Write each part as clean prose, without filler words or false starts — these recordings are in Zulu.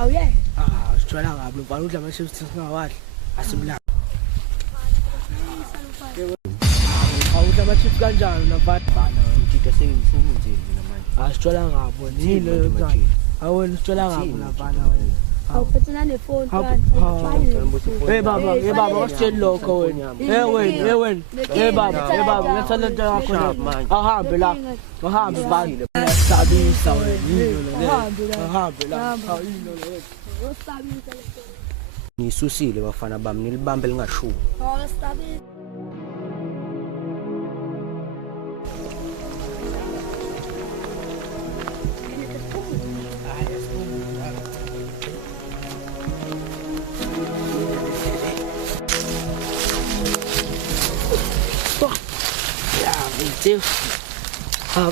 Awuyena. Sithola kabi ubhala udla ama-chips singawadli asimlanga. Awudla ama-chips kanjani nabani? Bana ngititha sengizile mina manje. Sithola kabi wena yini leyo manje? Awena sithola kabi nabana wena. Awuphathana nefoni Hey baba wasitsheli lokho wena. Hey baba ngathanda into yakho nje. Ahambe la. Ahambe bani. Sabisa wena yini lo. Ahambe la. Yini lo. Usabisa leso. Nisusile bafana bami nilibambe lingashumi. Usabisa.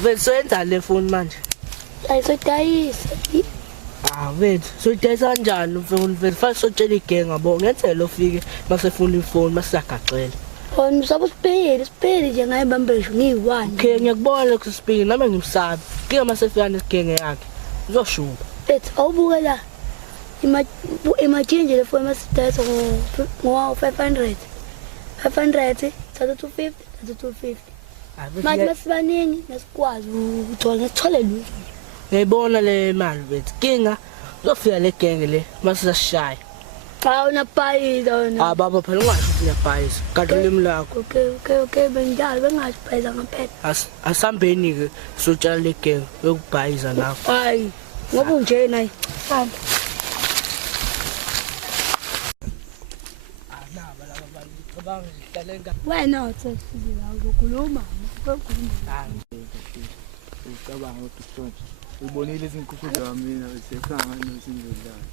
Wethu soyenza le phone manje. Ayisodayisa. Wethu soyidayisa kanjani phone vele fast sotshela igenga yabo ngenzela ofike masefuna ifone masisagacela. Wona usabe sipele nje ngayibambesho ngiyi1. Okay ngiyakubona ukuthi sipiki nami ngimsabi. Kike masefika nesigenge yakhe. Uzoshuba. Ethi awubuke la. Imagine le phone masidayisa ngo 500. 500 thatha 250 thatha 250. Manje masibaningi nesikwazi ukuthola ngesithole lutho. Ngiyibona le mali wethu. Kinga uzofika le genge le masisashaya. Cha unaphayiza wena. Baba phela ungasho ukuthi uyaphayiza. Kadlulimi lakho. Okay benjalo bengasiphayiza ngaphela. Asambeni ke sotshala le genge yokubhayiza nakho. Hayi ngoba unje nayi. Hamba. Wena uthethile ukukhuluma ngokukhuluma. Ucabanga ukuthi ubonile izinkukhu zami besekhanga nosinjodlana.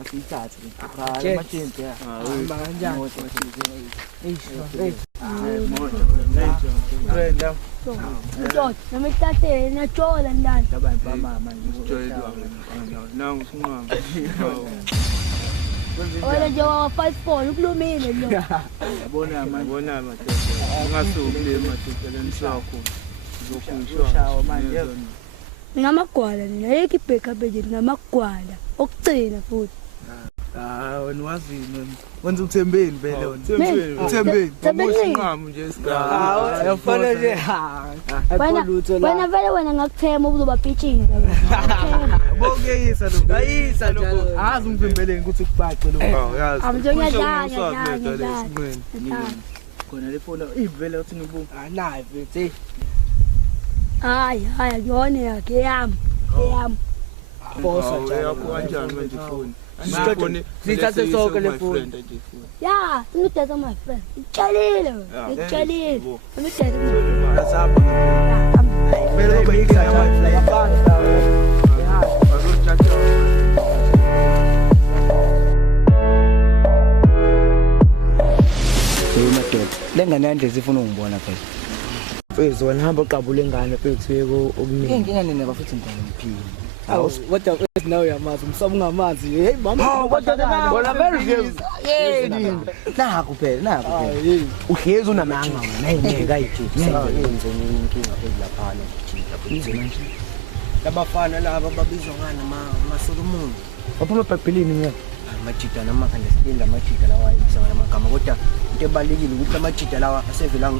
Asithathe ngikhala amashempe Hamba kanjani? Brenda. Nami tathe najola ndani. Abantu mama ngijolwa nangu sinqama. Wena nje wa5 ukulumile lo. Yabona manje. Ungasuki le matheleni sakho. Zokushaya manje. Ngamagwala nina yeke ibheka beje ngamagwala okucina futhi. Wena wazini wenza uThembeni vele wena. Uthembeni. Usinqama nje esigaba. Yafana nje. Wena vele wena ngakuthema uzobapitshini la. Bokeyisa lo. Ayisa lo. Azi umvimbeleni ukuthi kubace lo. Yazi. Amjongedlanya. Khona le phone ivele uthi ngibunga. Nayi mfethu. Hayi yona yakhe yami. Bosa yakho kanjani manje phone? Sithathe sonke le phone. Ya, ngidada my friend. Ngitshalile. Ngidada my friend. Asapha. Vele beyixa yabafana. Lengane yandle sifuna ungibona phela. Mfethu wena hamba uqabule ingane mfethu yeko okuningi. Inkinga nini bafuthi ngidala ngiphile. Kodwa mfethu nawe uyamazi umsaba ungamazi. Hey mama kodwa wona vele yini Nakho phela. Uhlezi unamanga wena ayingeke ayithi. yenze inkinga phelaphana ngijika manje. Labafana laba babizwa ngani maSolomon. Waphuma eBhayibhelini mina. Amajida nama understand amajida lawa ayibiza ngamagama kodwa into ebalekile ukuthi amajida lawa asevela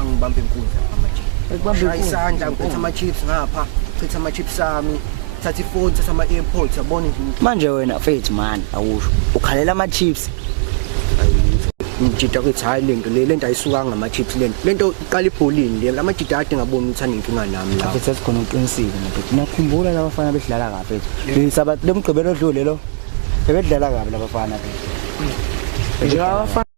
angibambe inkundla amajida. Ekubambe isandla ngiphethe ama-chips ngapha, ngiphethe ama-chips ami, thatha ifoni, thatha ama-airpods yabona nje. Manje wena mfethu man awusho. Ukhalela ama-chips. Ngijida kwethi hayi lento ayisukanga ngama-chips lento iqala ibholini le amajida ade ngabona ukuthi anenkinga nami la. Mfethu sikhona uqinisile mfethu. Nakhumbula labafana bedlala kahle mfethu. Besaba lemgqibelo odlule lo. Bebedlala kabi labafana mfethu. Nje abafana